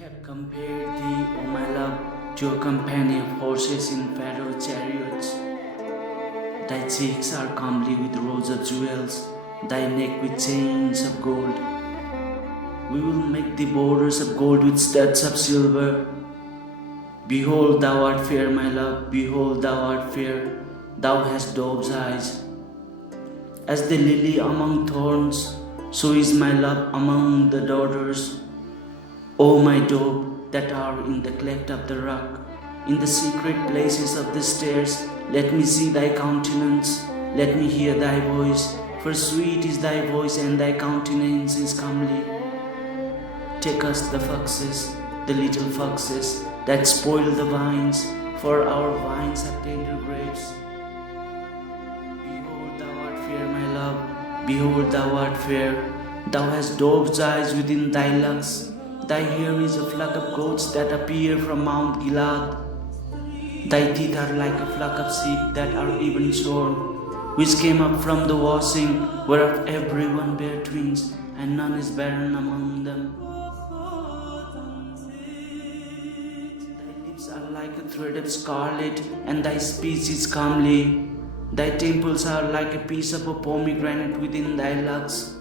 have compared thee, O my love, to a company of horses in Pharaoh chariots. Thy cheeks are comely with rows of jewels, thy neck with chains of gold. We will make the borders of gold with studs of silver. Behold, thou art fair, my love, behold, thou art fair, thou hast dove's eyes. As the lily among thorns, so is my love among the daughters. O my dove, that are in the cleft of the rock, in the secret places of the stairs, let me see thy countenance, let me hear thy voice, for sweet is thy voice and thy countenance is comely. Take us the foxes, the little foxes, that spoil the vines, for our vines have tender grapes. Behold, thou art fair, my love, behold, thou art fair, thou hast dove's eyes within thy locks. Thy hair is a flock of goats that appear from Mount Gilead. Thy teeth are like a flock of sheep that are even shorn, which came up from the washing, whereof everyone bare twins, and none is barren among them. Thy lips are like a thread of scarlet, and thy speech is comely. Thy temples are like a piece of a pomegranate within thy locks.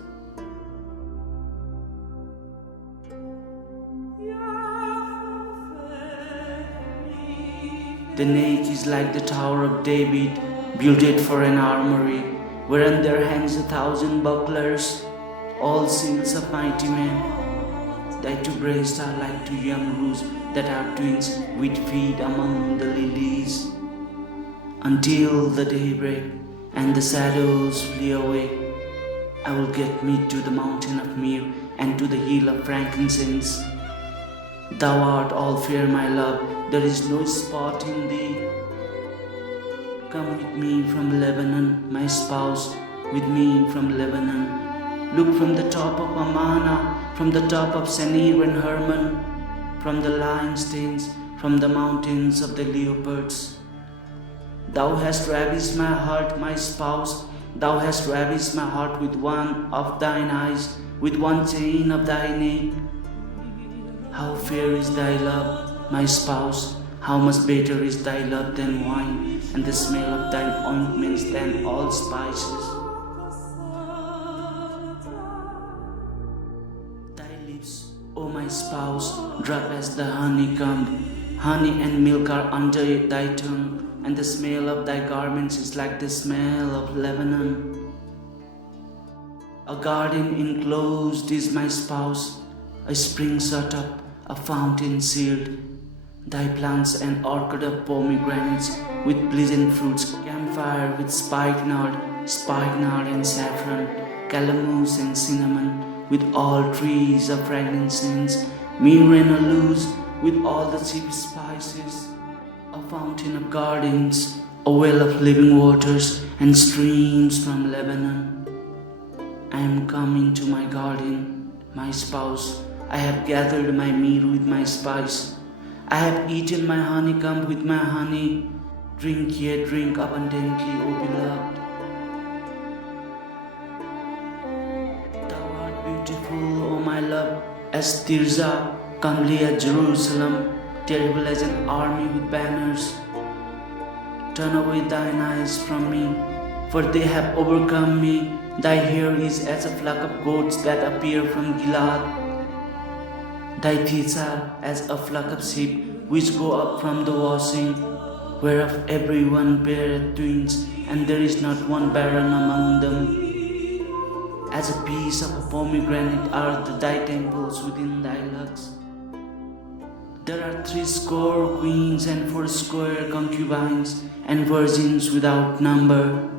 The neck is like the Tower of David, builded for an armory, wherein there hangs 1,000 bucklers, all shields of mighty men. Thy two breasts are like two young roos that are twins, which feed among the lilies. Until the daybreak and the shadows flee away, I will get me to the mountain of myrrh and to the hill of frankincense. Thou art all fair, my love, there is no spot in thee. Come with me from Lebanon, my spouse, with me from Lebanon. Look from the top of Amana, from the top of Senir and Hermon, from the lion stains, from the mountains of the leopards. Thou hast ravished my heart, my spouse, thou hast ravished my heart with one of thine eyes, with one chain of thy neck. How fair is thy love, my spouse, how much better is thy love than wine, and the smell of thine ointments than all spices. Thy lips, O my spouse, drop as the honeycomb. Honey and milk are under thy tongue, and the smell of thy garments is like the smell of Lebanon. A garden enclosed is my spouse, a spring shut up, a fountain sealed. Thy plants an orchard of pomegranates with pleasant fruits, camphire with spikenard and saffron, calamus and cinnamon, with all trees of frankincense, myrrh and aloes, with all the cheap spices, a fountain of gardens, a well of living waters, and streams from Lebanon. I am come into my garden, my spouse. I have gathered my myrrh with my spice. I have eaten my honeycomb with my honey. Drink ye, drink abundantly, O beloved. Thou art beautiful, O my love, as Tirzah, comely as Jerusalem, terrible as an army with banners. Turn away thine eyes from me, for they have overcome me. Thy hair is as a flock of goats that appear from Gilead. Thy teeth are as a flock of sheep which go up from the washing, whereof everyone beareth twins, and there is not one barren among them. As a piece of a pomegranate are thy temples within thy locks. There are 80 queens and 80 concubines, and virgins without number.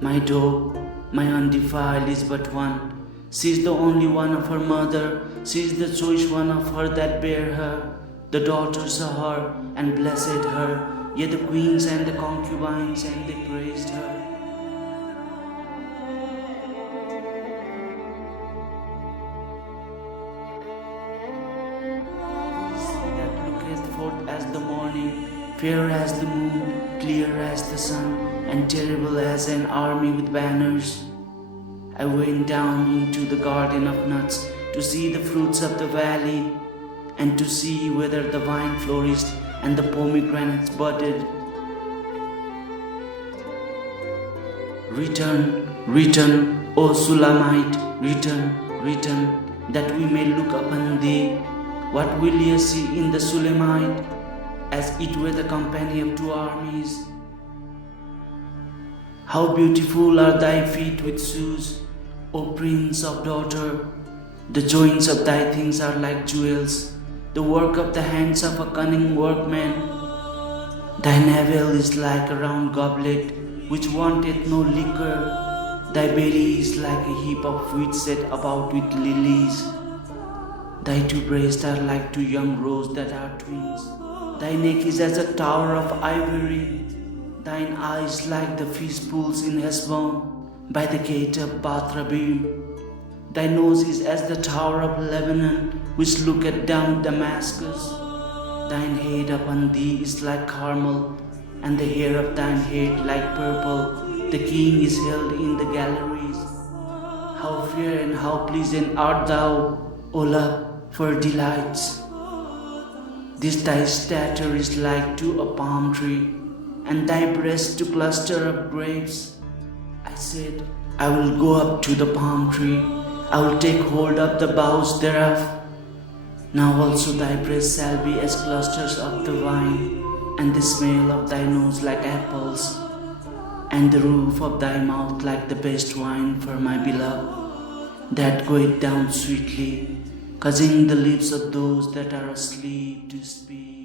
My dove, my undefiled, is but one. She is the only one of her mother, she is the choice one of her that bare her. The daughters of her, and blessed her, yet the queens and the concubines, and they praised her. She that looketh forth as the morning, fair as the moon, clear as the sun, and terrible as an army with banners. I went down into the garden of nuts to see the fruits of the valley. and to see whether the vine flourished and the pomegranates budded. Return, return, O Sulamite, return, return, that we may look upon thee. What will ye see in the Sulamite, as it were the company of two armies? How beautiful are thy feet with shoes, O Prince of daughter! The joints of thy things are like jewels, the work of the hands of a cunning workman. Thy navel is like a round goblet, which wanteth no liquor. Thy belly is like a heap of wheat set about with lilies. Thy two breasts are like two young roes that are twins. Thy neck is as a tower of ivory. Thine eyes like the fish pools in Heshbon, by the gate of Bath-rabbim. Thy nose is as the tower of Lebanon, which looketh down Damascus. Thine head upon thee is like Carmel, and the hair of thine head like purple. The king is held in the galleries. How fair and how pleasant art thou, O love, for delights! This thy stature is like to a palm tree, and thy breast to cluster of grapes. I said, I will go up to the palm tree, I will take hold of the boughs thereof. Now also thy breasts shall be as clusters of the vine, and the smell of thy nose like apples, and the roof of thy mouth like the best wine for my beloved, that goeth down sweetly, causing the lips of those that are asleep to speak.